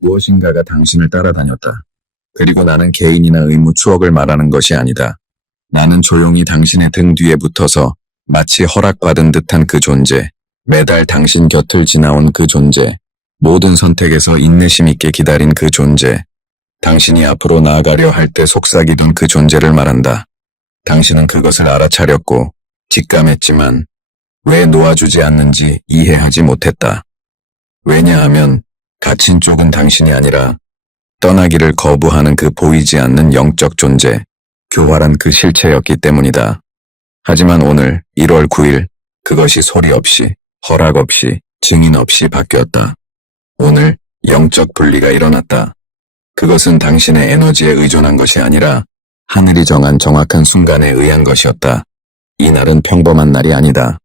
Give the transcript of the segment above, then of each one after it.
무엇인가가 당신을 따라다녔다. 그리고 나는 개인이나 의무 추억을 말하는 것이 아니다. 나는 조용히 당신의 등 뒤에 붙어서 마치 허락받은 듯한 그 존재, 매달 당신 곁을 지나온 그 존재, 모든 선택에서 인내심 있게 기다린 그 존재, 당신이 앞으로 나아가려 할 때 속삭이던 그 존재를 말한다. 당신은 그것을 알아차렸고 직감했지만 왜 놓아주지 않는지 이해하지 못했다. 왜냐하면 갇힌 쪽은 당신이 아니라 떠나기를 거부하는 그 보이지 않는 영적 존재, 교활한 그 실체였기 때문이다. 하지만 오늘 1월 9일 그것이 소리 없이, 허락 없이, 증인 없이 바뀌었다. 오늘 영적 분리가 일어났다. 그것은 당신의 에너지에 의존한 것이 아니라 하늘이 정한 정확한 순간에 의한 것이었다. 이 날은 평범한 날이 아니다.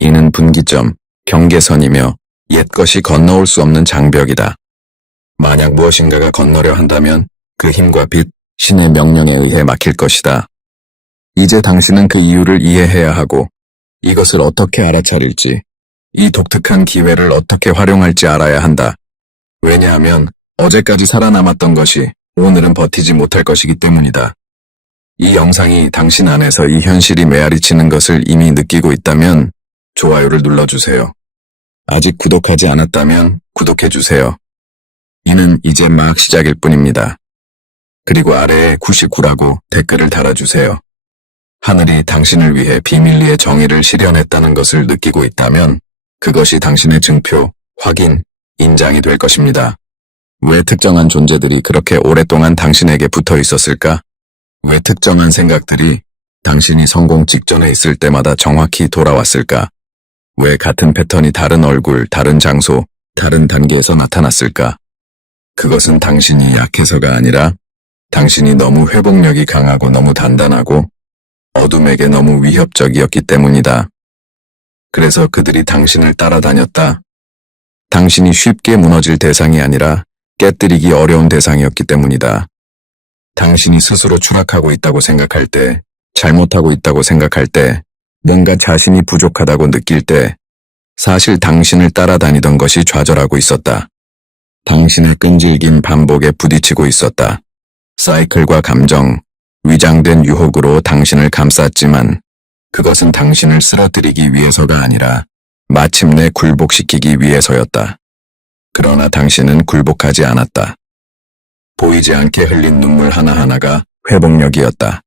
이는 분기점, 경계선이며 옛것이 건너올 수 없는 장벽이다. 만약 무엇인가가 건너려 한다면 그 힘과 빛, 신의 명령에 의해 막힐 것이다. 이제 당신은 그 이유를 이해해야 하고 이것을 어떻게 알아차릴지, 이 독특한 기회를 어떻게 활용할지 알아야 한다. 왜냐하면 어제까지 살아남았던 것이 오늘은 버티지 못할 것이기 때문이다. 이 영상이 당신 안에서 이 현실이 메아리치는 것을 이미 느끼고 있다면 좋아요를 눌러주세요. 아직 구독하지 않았다면 구독해주세요. 이는 이제 막 시작일 뿐입니다. 그리고 아래에 99라고 댓글을 달아주세요. 하늘이 당신을 위해 비밀리에 정의를 실현했다는 것을 느끼고 있다면 그것이 당신의 증표, 확인, 인장이 될 것입니다. 왜 특정한 존재들이 그렇게 오랫동안 당신에게 붙어 있었을까? 왜 특정한 생각들이 당신이 성공 직전에 있을 때마다 정확히 돌아왔을까? 왜 같은 패턴이 다른 얼굴, 다른 장소, 다른 단계에서 나타났을까? 그것은 당신이 약해서가 아니라 당신이 너무 회복력이 강하고 너무 단단하고 어둠에게 너무 위협적이었기 때문이다. 그래서 그들이 당신을 따라다녔다. 당신이 쉽게 무너질 대상이 아니라 깨뜨리기 어려운 대상이었기 때문이다. 당신이 스스로 추락하고 있다고 생각할 때, 잘못하고 있다고 생각할 때, 뭔가 자신이 부족하다고 느낄 때, 사실 당신을 따라다니던 것이 좌절하고 있었다. 당신의 끈질긴 반복에 부딪히고 있었다. 사이클과 감정, 위장된 유혹으로 당신을 감쌌지만 그것은 당신을 쓰러뜨리기 위해서가 아니라 마침내 굴복시키기 위해서였다. 그러나 당신은 굴복하지 않았다. 보이지 않게 흘린 눈물 하나하나가 회복력이었다.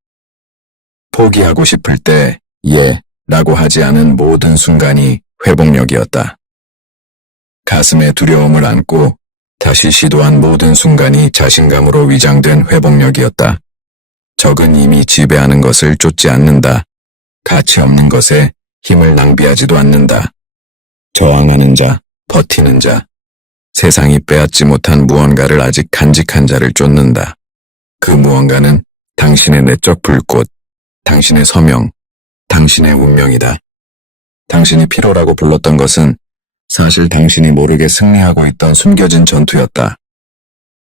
포기하고 싶을 때 예 라고 하지 않은 모든 순간이 회복력이었다. 가슴에 두려움을 안고 다시 시도한 모든 순간이 자신감으로 위장된 회복력이었다. 적은 이미 지배하는 것을 쫓지 않는다. 가치 없는 것에 힘을 낭비하지도 않는다. 저항하는 자, 버티는 자, 세상이 빼앗지 못한 무언가를 아직 간직한 자를 쫓는다. 그 무언가는 당신의 내적 불꽃, 당신의 서명, 당신의 운명이다. 당신이 피로라고 불렀던 것은 사실 당신이 모르게 승리하고 있던 숨겨진 전투였다.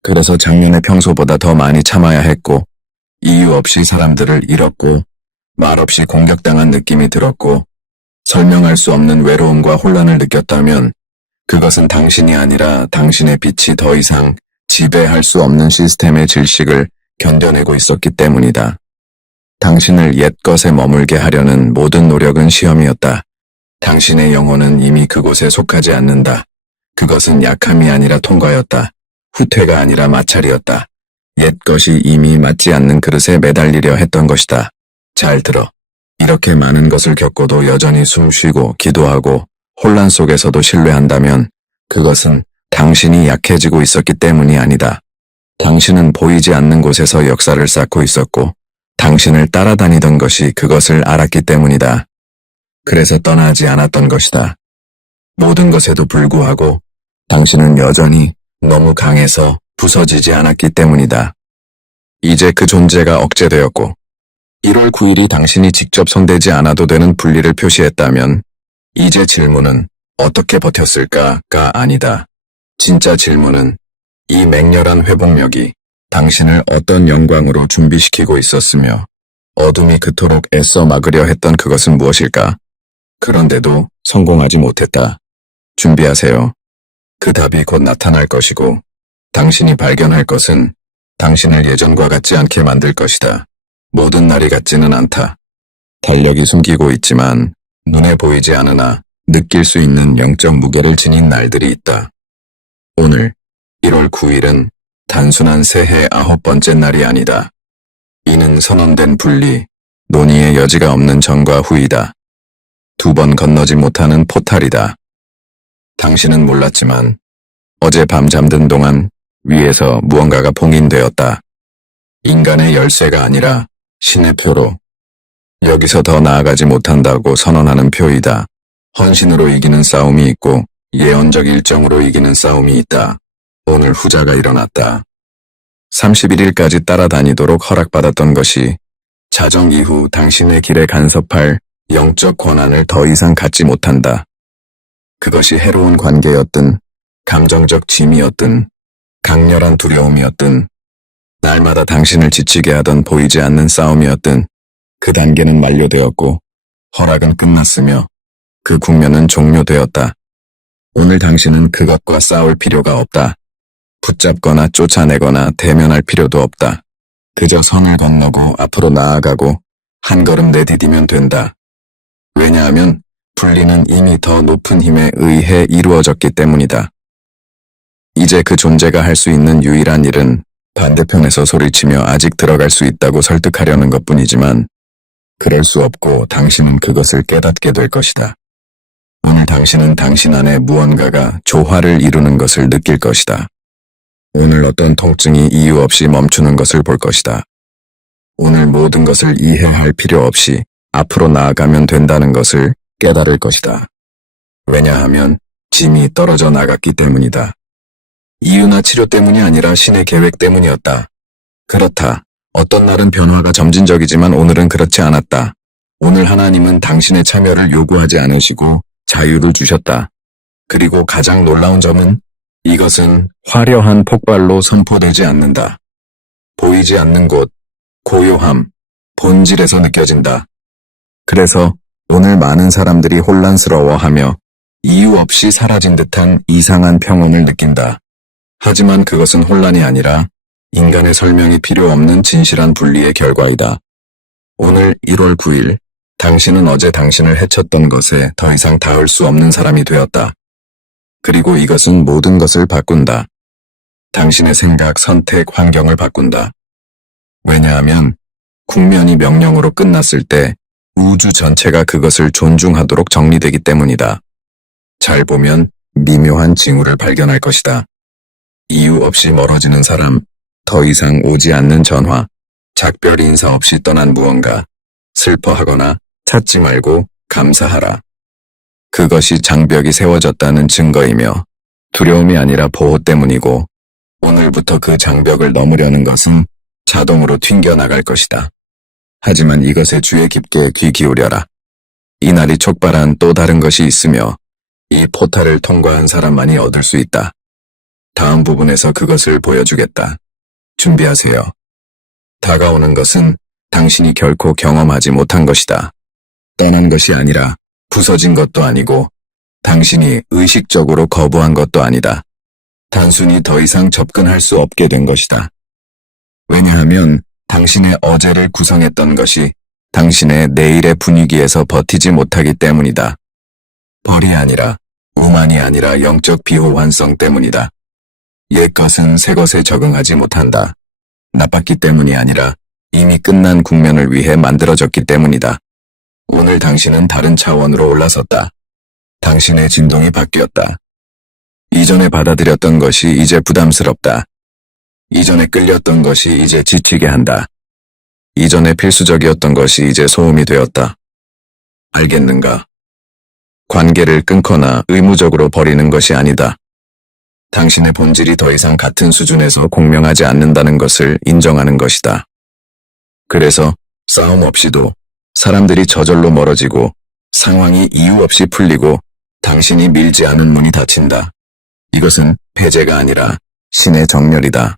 그래서 작년에 평소보다 더 많이 참아야 했고, 이유 없이 사람들을 잃었고, 말 없이 공격당한 느낌이 들었고, 설명할 수 없는 외로움과 혼란을 느꼈다면 그것은 당신이 아니라 당신의 빛이 더 이상 지배할 수 없는 시스템의 질식을 견뎌내고 있었기 때문이다. 당신을 옛것에 머물게 하려는 모든 노력은 시험이었다. 당신의 영혼은 이미 그곳에 속하지 않는다. 그것은 약함이 아니라 통과였다. 후퇴가 아니라 마찰이었다. 옛것이 이미 맞지 않는 그릇에 매달리려 했던 것이다. 잘 들어. 이렇게 많은 것을 겪고도 여전히 숨쉬고 기도하고 혼란 속에서도 신뢰한다면 그것은 당신이 약해지고 있었기 때문이 아니다. 당신은 보이지 않는 곳에서 역사를 쌓고 있었고 당신을 따라다니던 것이 그것을 알았기 때문이다. 그래서 떠나지 않았던 것이다. 모든 것에도 불구하고 당신은 여전히 너무 강해서 부서지지 않았기 때문이다. 이제 그 존재가 억제되었고 1월 9일이 당신이 직접 손대지 않아도 되는 분리를 표시했다면 이제 질문은 어떻게 버텼을까가 아니다. 진짜 질문은 이 맹렬한 회복력이 당신을 어떤 영광으로 준비시키고 있었으며 어둠이 그토록 애써 막으려 했던 그것은 무엇일까? 그런데도 성공하지 못했다. 준비하세요. 그 답이 곧 나타날 것이고 당신이 발견할 것은 당신을 예전과 같지 않게 만들 것이다. 모든 날이 같지는 않다. 달력이 숨기고 있지만 눈에 보이지 않으나 느낄 수 있는 영적 무게를 지닌 날들이 있다. 오늘 1월 9일은 단순한 새해 9번째 날이 아니다. 이는 선언된 분리, 논의의 여지가 없는 전과 후이다. 2번 건너지 못하는 포탈이다. 당신은 몰랐지만 어제 밤 잠든 동안 위에서 무언가가 봉인되었다. 인간의 열쇠가 아니라 신의 표로. 여기서 더 나아가지 못한다고 선언하는 표이다. 헌신으로 이기는 싸움이 있고 예언적 일정으로 이기는 싸움이 있다. 오늘 후자가 일어났다. 31일까지 따라다니도록 허락받았던 것이 자정 이후 당신의 길에 간섭할 영적 권한을 더 이상 갖지 못한다. 그것이 해로운 관계였든 감정적 짐이었든 강렬한 두려움이었든 날마다 당신을 지치게 하던 보이지 않는 싸움이었든 그 단계는 만료되었고 허락은 끝났으며 그 국면은 종료되었다. 오늘 당신은 그것과 싸울 필요가 없다. 붙잡거나 쫓아내거나 대면할 필요도 없다. 그저 선을 건너고 앞으로 나아가고 한 걸음 내디디면 된다. 왜냐하면 분리는 이미 더 높은 힘에 의해 이루어졌기 때문이다. 이제 그 존재가 할 수 있는 유일한 일은 반대편에서 소리치며 아직 들어갈 수 있다고 설득하려는 것뿐이지만 그럴 수 없고 당신은 그것을 깨닫게 될 것이다. 오늘 당신은 당신 안에 무언가가 조화를 이루는 것을 느낄 것이다. 오늘 어떤 통증이 이유 없이 멈추는 것을 볼 것이다. 오늘 모든 것을 이해할 필요 없이 앞으로 나아가면 된다는 것을 깨달을 것이다. 왜냐하면 짐이 떨어져 나갔기 때문이다. 이유나 치료 때문이 아니라 신의 계획 때문이었다. 그렇다. 어떤 날은 변화가 점진적이지만 오늘은 그렇지 않았다. 오늘 하나님은 당신의 참여를 요구하지 않으시고 자유를 주셨다. 그리고 가장 놀라운 점은 이것은 화려한 폭발로 선포되지 않는다. 보이지 않는 곳, 고요함, 본질에서 느껴진다. 그래서 오늘 많은 사람들이 혼란스러워하며 이유 없이 사라진 듯한 이상한 평온을 느낀다. 하지만 그것은 혼란이 아니라 인간의 설명이 필요 없는 진실한 분리의 결과이다. 오늘 1월 9일, 당신은 어제 당신을 해쳤던 것에 더 이상 닿을 수 없는 사람이 되었다. 그리고 이것은 모든 것을 바꾼다. 당신의 생각, 선택, 환경을 바꾼다. 왜냐하면 국면이 명령으로 끝났을 때 우주 전체가 그것을 존중하도록 정리되기 때문이다. 잘 보면 미묘한 징후를 발견할 것이다. 이유 없이 멀어지는 사람, 더 이상 오지 않는 전화, 작별 인사 없이 떠난 무언가, 슬퍼하거나 찾지 말고 감사하라. 그것이 장벽이 세워졌다는 증거이며 두려움이 아니라 보호 때문이고 오늘부터 그 장벽을 넘으려는 것은 자동으로 튕겨나갈 것이다. 하지만 이것에 주의 깊게 귀 기울여라. 이 날이 촉발한 또 다른 것이 있으며 이 포탈을 통과한 사람만이 얻을 수 있다. 다음 부분에서 그것을 보여주겠다. 준비하세요. 다가오는 것은 당신이 결코 경험하지 못한 것이다. 떠난 것이 아니라 부서진 것도 아니고 당신이 의식적으로 거부한 것도 아니다. 단순히 더 이상 접근할 수 없게 된 것이다. 왜냐하면 당신의 어제를 구성했던 것이 당신의 내일의 분위기에서 버티지 못하기 때문이다. 벌이 아니라 오만이 아니라 영적 비호환성 때문이다. 옛 것은 새 것에 적응하지 못한다. 나빴기 때문이 아니라 이미 끝난 국면을 위해 만들어졌기 때문이다. 오늘 당신은 다른 차원으로 올라섰다. 당신의 진동이 바뀌었다. 이전에 받아들였던 것이 이제 부담스럽다. 이전에 끌렸던 것이 이제 지치게 한다. 이전에 필수적이었던 것이 이제 소음이 되었다. 알겠는가? 관계를 끊거나 의무적으로 버리는 것이 아니다. 당신의 본질이 더 이상 같은 수준에서 공명하지 않는다는 것을 인정하는 것이다. 그래서 싸움 없이도 사람들이 저절로 멀어지고 상황이 이유 없이 풀리고 당신이 밀지 않은 문이 닫힌다. 이것은 배제가 아니라 신의 정렬이다.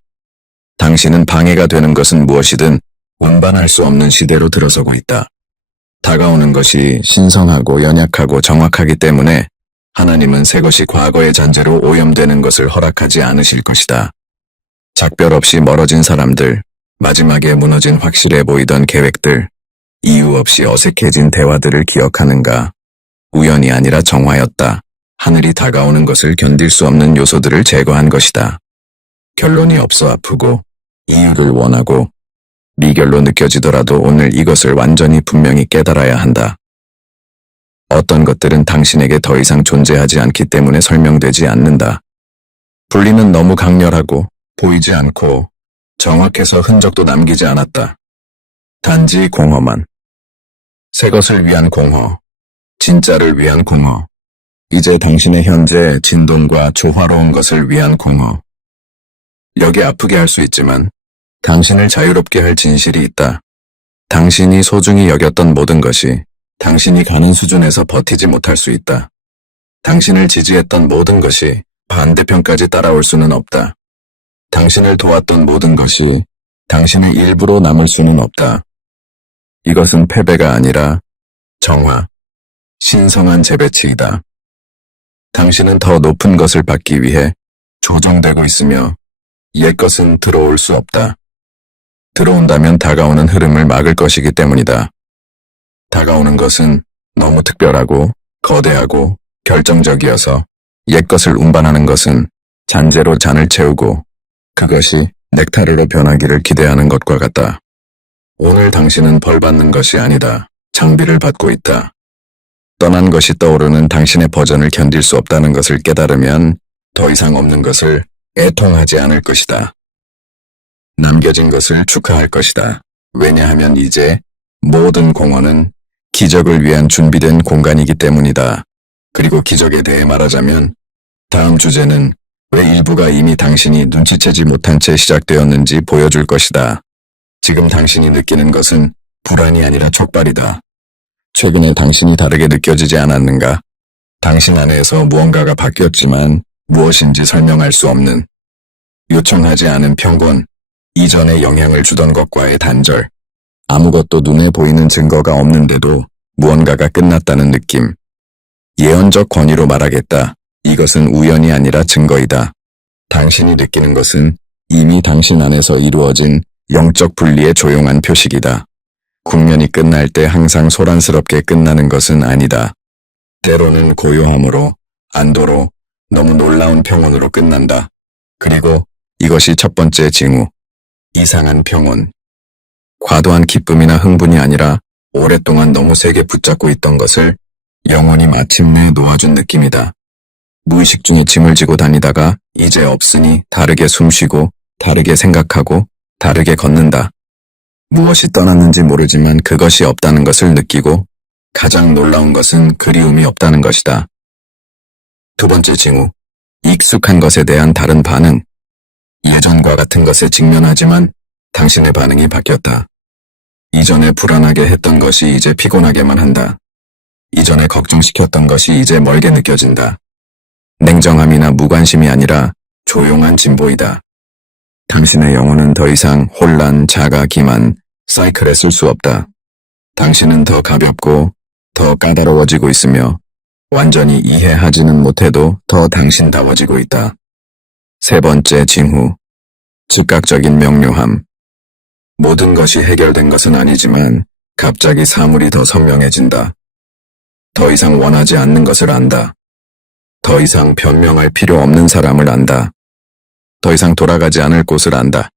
당신은 방해가 되는 것은 무엇이든 운반할 수 없는 시대로 들어서고 있다. 다가오는 것이 신성하고 연약하고 정확하기 때문에 하나님은 새 것이 과거의 잔재로 오염되는 것을 허락하지 않으실 것이다. 작별 없이 멀어진 사람들, 마지막에 무너진 확실해 보이던 계획들, 이유 없이 어색해진 대화들을 기억하는가? 우연이 아니라 정화였다. 하늘이 다가오는 것을 견딜 수 없는 요소들을 제거한 것이다. 결론이 없어 아프고, 이유를 원하고, 미결로 느껴지더라도 오늘 이것을 완전히 분명히 깨달아야 한다. 어떤 것들은 당신에게 더 이상 존재하지 않기 때문에 설명되지 않는다. 분리는 너무 강렬하고 보이지 않고 정확해서 흔적도 남기지 않았다. 단지 공허만. 새 것을 위한 공허, 진짜를 위한 공허, 이제 당신의 현재 진동과 조화로운 것을 위한 공허. 여기 아프게 할 수 있지만 당신을 자유롭게 할 진실이 있다. 당신이 소중히 여겼던 모든 것이 당신이 가는 수준에서 버티지 못할 수 있다. 당신을 지지했던 모든 것이 반대편까지 따라올 수는 없다. 당신을 도왔던 모든 것이 당신의 일부로 남을 수는 없다. 이것은 패배가 아니라 정화, 신성한 재배치이다. 당신은 더 높은 것을 받기 위해 조정되고 있으며 옛 것은 들어올 수 없다. 들어온다면 다가오는 흐름을 막을 것이기 때문이다. 다가오는 것은 너무 특별하고 거대하고 결정적이어서 옛 것을 운반하는 것은 잔재로 잔을 채우고 그것이 넥타르로 변하기를 기대하는 것과 같다. 오늘 당신은 벌 받는 것이 아니다. 장비를 받고 있다. 떠난 것이 떠오르는 당신의 버전을 견딜 수 없다는 것을 깨달으면 더 이상 없는 것을 애통하지 않을 것이다. 남겨진 것을 축하할 것이다. 왜냐하면 이제 모든 공허는 기적을 위한 준비된 공간이기 때문이다. 그리고 기적에 대해 말하자면 다음 주제는 왜 일부가 이미 당신이 눈치채지 못한 채 시작되었는지 보여줄 것이다. 지금 당신이 느끼는 것은 불안이 아니라 촉발이다. 최근에 당신이 다르게 느껴지지 않았는가? 당신 안에서 무언가가 바뀌었지만 무엇인지 설명할 수 없는, 요청하지 않은 평권, 이전에 영향을 주던 것과의 단절, 아무것도 눈에 보이는 증거가 없는데도 무언가가 끝났다는 느낌. 예언적 권위로 말하겠다. 이것은 우연이 아니라 증거이다. 당신이 느끼는 것은 이미 당신 안에서 이루어진 영적 분리의 조용한 표식이다. 국면이 끝날 때 항상 소란스럽게 끝나는 것은 아니다. 때로는 고요함으로, 안도로, 너무 놀라운 평온으로 끝난다. 그리고 이것이 첫 번째 징후. 이상한 평온. 과도한 기쁨이나 흥분이 아니라 오랫동안 너무 세게 붙잡고 있던 것을 영혼이 마침내 놓아준 느낌이다. 무의식 중에 짐을 지고 다니다가 이제 없으니 다르게 숨쉬고 다르게 생각하고 다르게 걷는다. 무엇이 떠났는지 모르지만 그것이 없다는 것을 느끼고 가장 놀라운 것은 그리움이 없다는 것이다. 두 번째 징후. 익숙한 것에 대한 다른 반응. 예전과 같은 것에 직면하지만 당신의 반응이 바뀌었다. 이전에 불안하게 했던 것이 이제 피곤하게만 한다. 이전에 걱정시켰던 것이 이제 멀게 느껴진다. 냉정함이나 무관심이 아니라 조용한 진보이다. 당신의 영혼은 더 이상 혼란, 자가, 기만, 사이클에 쓸 수 없다. 당신은 더 가볍고 더 까다로워지고 있으며 완전히 이해하지는 못해도 더 당신다워지고 있다. 세 번째 징후. 즉각적인 명료함. 모든 것이 해결된 것은 아니지만 갑자기 사물이 더 선명해진다. 더 이상 원하지 않는 것을 안다. 더 이상 변명할 필요 없는 사람을 안다. 더 이상 돌아가지 않을 곳을 안다.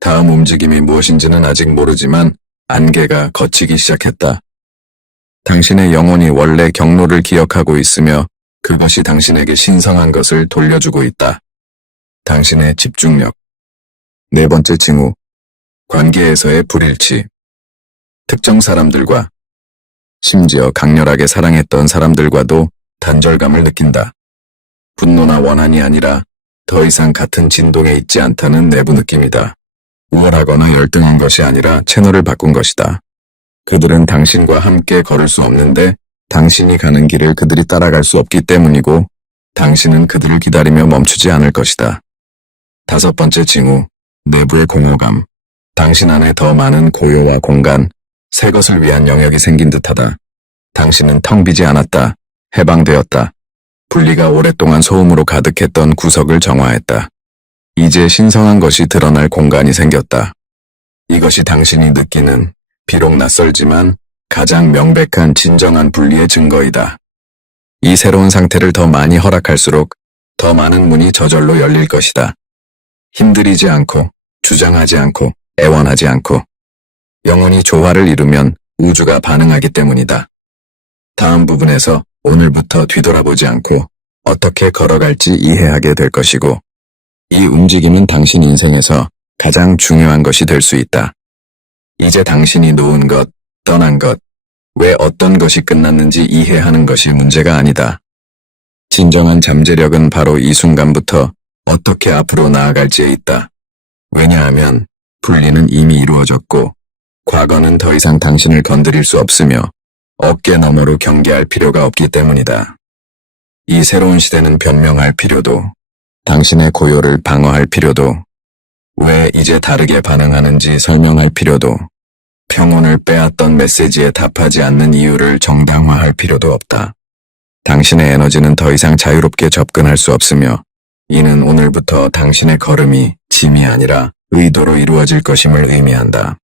다음 움직임이 무엇인지는 아직 모르지만 안개가 걷히기 시작했다. 당신의 영혼이 원래 경로를 기억하고 있으며 그것이 당신에게 신성한 것을 돌려주고 있다. 당신의 집중력. 네 번째 징후. 관계에서의 불일치. 특정 사람들과, 심지어 강렬하게 사랑했던 사람들과도 단절감을 느낀다. 분노나 원한이 아니라 더 이상 같은 진동에 있지 않다는 내부 느낌이다. 우월하거나 열등한 것이 아니라 채널을 바꾼 것이다. 그들은 당신과 함께 걸을 수 없는데 당신이 가는 길을 그들이 따라갈 수 없기 때문이고 당신은 그들을 기다리며 멈추지 않을 것이다. 다섯 번째 징후. 내부의 공허감. 당신 안에 더 많은 고요와 공간, 새 것을 위한 영역이 생긴 듯하다. 당신은 텅 비지 않았다. 해방되었다. 분리가 오랫동안 소음으로 가득했던 구석을 정화했다. 이제 신성한 것이 드러날 공간이 생겼다. 이것이 당신이 느끼는, 비록 낯설지만 가장 명백한 진정한 분리의 증거이다. 이 새로운 상태를 더 많이 허락할수록 더 많은 문이 저절로 열릴 것이다. 힘들이지 않고, 주장하지 않고, 애원하지 않고, 영혼이 조화를 이루면 우주가 반응하기 때문이다. 다음 부분에서 오늘부터 뒤돌아보지 않고 어떻게 걸어갈지 이해하게 될 것이고, 이 움직임은 당신 인생에서 가장 중요한 것이 될 수 있다. 이제 당신이 놓은 것, 떠난 것, 왜 어떤 것이 끝났는지 이해하는 것이 문제가 아니다. 진정한 잠재력은 바로 이 순간부터 어떻게 앞으로 나아갈지에 있다. 왜냐하면 분리는 이미 이루어졌고 과거는 더 이상 당신을 건드릴 수 없으며 어깨 너머로 경계할 필요가 없기 때문이다. 이 새로운 시대는 변명할 필요도, 당신의 고요를 방어할 필요도, 왜 이제 다르게 반응하는지 설명할 필요도, 평온을 빼앗던 메시지에 답하지 않는 이유를 정당화할 필요도 없다. 당신의 에너지는 더 이상 자유롭게 접근할 수 없으며 이는 오늘부터 당신의 걸음이 짐이 아니라 의도로 이루어질 것임을 의미한다.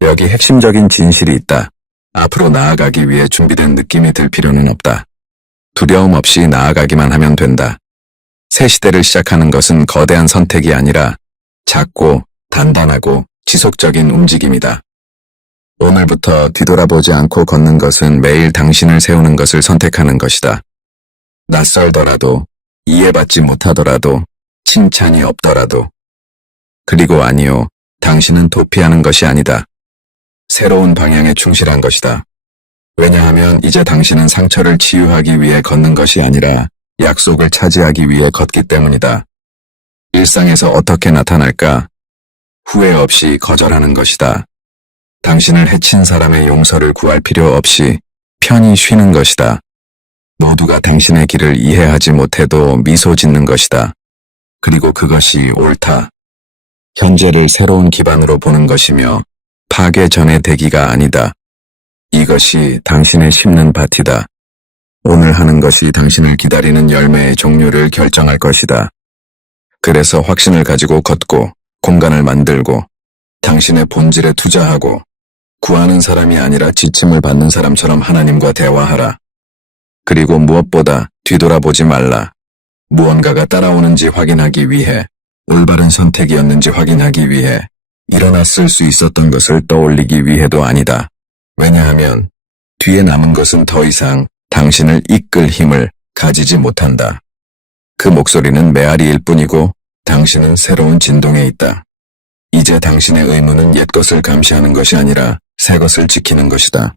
여기 핵심적인 진실이 있다. 앞으로 나아가기 위해 준비된 느낌이 들 필요는 없다. 두려움 없이 나아가기만 하면 된다. 새 시대를 시작하는 것은 거대한 선택이 아니라 작고 단단하고 지속적인 움직임이다. 오늘부터 뒤돌아보지 않고 걷는 것은 매일 당신을 세우는 것을 선택하는 것이다. 낯설더라도, 이해받지 못하더라도, 칭찬이 없더라도. 그리고 아니요, 당신은 도피하는 것이 아니다. 새로운 방향에 충실한 것이다. 왜냐하면 이제 당신은 상처를 치유하기 위해 걷는 것이 아니라 약속을 차지하기 위해 걷기 때문이다. 일상에서 어떻게 나타날까? 후회 없이 거절하는 것이다. 당신을 해친 사람의 용서를 구할 필요 없이 편히 쉬는 것이다. 모두가 당신의 길을 이해하지 못해도 미소 짓는 것이다. 그리고 그것이 옳다. 현재를 새로운 기반으로 보는 것이며 파괴 전의 대기가 아니다. 이것이 당신의 심는 밭이다. 오늘 하는 것이 당신을 기다리는 열매의 종류를 결정할 것이다. 그래서 확신을 가지고 걷고 공간을 만들고 당신의 본질에 투자하고 구하는 사람이 아니라 지침을 받는 사람처럼 하나님과 대화하라. 그리고 무엇보다 뒤돌아보지 말라. 무언가가 따라오는지 확인하기 위해, 올바른 선택이었는지 확인하기 위해, 일어났을 수 있었던 것을 떠올리기 위해도 아니다. 왜냐하면 뒤에 남은 것은 더 이상 당신을 이끌 힘을 가지지 못한다. 그 목소리는 메아리일 뿐이고 당신은 새로운 진동에 있다. 이제 당신의 의무는 옛 것을 감시하는 것이 아니라 새 것을 지키는 것이다.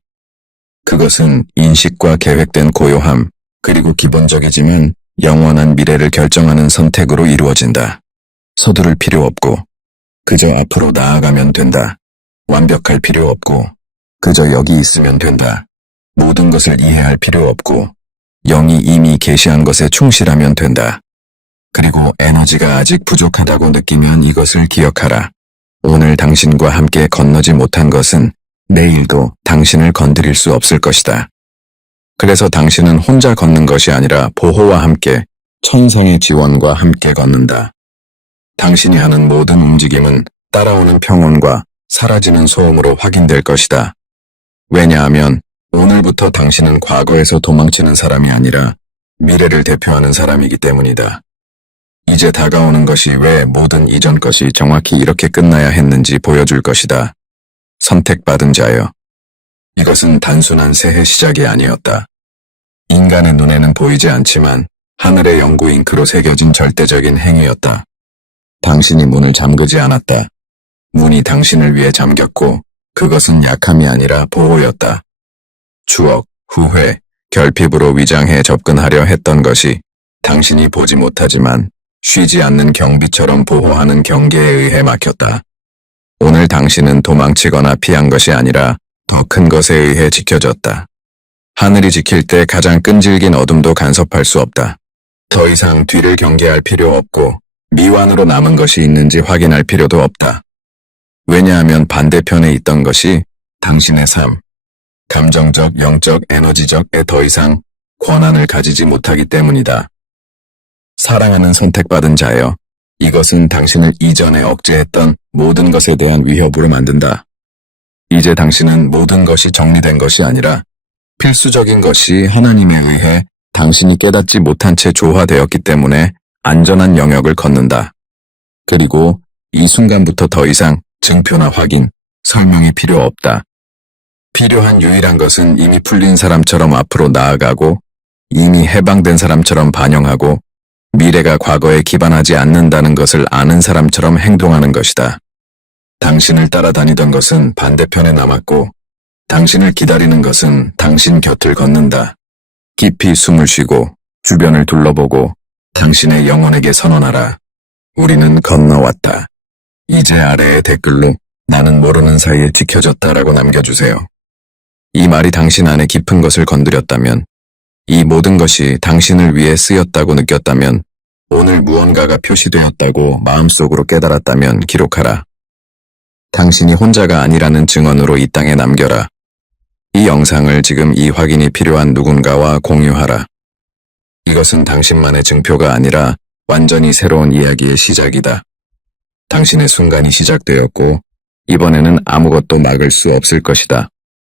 그것은 인식과 계획된 고요함, 그리고 기본적이지만 영원한 미래를 결정하는 선택으로 이루어진다. 서두를 필요 없고, 그저 앞으로 나아가면 된다. 완벽할 필요 없고, 그저 여기 있으면 된다. 모든 것을 이해할 필요 없고, 영이 이미 계시한 것에 충실하면 된다. 그리고 에너지가 아직 부족하다고 느끼면 이것을 기억하라. 오늘 당신과 함께 건너지 못한 것은 내일도 당신을 건드릴 수 없을 것이다. 그래서 당신은 혼자 걷는 것이 아니라 보호와 함께, 천상의 지원과 함께 걷는다. 당신이 하는 모든 움직임은 따라오는 평온과 사라지는 소음으로 확인될 것이다. 왜냐하면 오늘부터 당신은 과거에서 도망치는 사람이 아니라 미래를 대표하는 사람이기 때문이다. 이제 다가오는 것이 왜 모든 이전 것이 정확히 이렇게 끝나야 했는지 보여줄 것이다. 선택받은 자여. 이것은 단순한 새해 시작이 아니었다. 인간의 눈에는 보이지 않지만 하늘의 영구 잉크로 새겨진 절대적인 행위였다. 당신이 문을 잠그지 않았다. 문이 당신을 위해 잠겼고 그것은 약함이 아니라 보호였다. 추억, 후회, 결핍으로 위장해 접근하려 했던 것이 당신이 보지 못하지만 쉬지 않는 경비처럼 보호하는 경계에 의해 막혔다. 오늘 당신은 도망치거나 피한 것이 아니라 더 큰 것에 의해 지켜졌다. 하늘이 지킬 때 가장 끈질긴 어둠도 간섭할 수 없다. 더 이상 뒤를 경계할 필요 없고 미완으로 남은 것이 있는지 확인할 필요도 없다. 왜냐하면 반대편에 있던 것이 당신의 삶, 감정적, 영적, 에너지적에 더 이상 권한을 가지지 못하기 때문이다. 사랑하는 선택받은 자여, 이것은 당신을 이전에 억제했던 모든 것에 대한 위협으로 만든다. 이제 당신은 모든 것이 정리된 것이 아니라 필수적인 것이 하나님에 의해 당신이 깨닫지 못한 채 조화되었기 때문에 안전한 영역을 걷는다. 그리고 이 순간부터 더 이상 증표나 확인, 설명이 필요 없다. 필요한 유일한 것은 이미 풀린 사람처럼 앞으로 나아가고 이미 해방된 사람처럼 반영하고 미래가 과거에 기반하지 않는다는 것을 아는 사람처럼 행동하는 것이다. 당신을 따라다니던 것은 반대편에 남았고 당신을 기다리는 것은 당신 곁을 걷는다. 깊이 숨을 쉬고 주변을 둘러보고 당신의 영혼에게 선언하라. 우리는 건너왔다. 이제 아래의 댓글로 나는 모르는 사이에 지켜졌다라고 남겨주세요. 이 말이 당신 안에 깊은 것을 건드렸다면, 이 모든 것이 당신을 위해 쓰였다고 느꼈다면, 오늘 무언가가 표시되었다고 마음속으로 깨달았다면 기록하라. 당신이 혼자가 아니라는 증언으로 이 땅에 남겨라. 이 영상을 지금 이 확인이 필요한 누군가와 공유하라. 이것은 당신만의 증표가 아니라 완전히 새로운 이야기의 시작이다. 당신의 순간이 시작되었고, 이번에는 아무것도 막을 수 없을 것이다.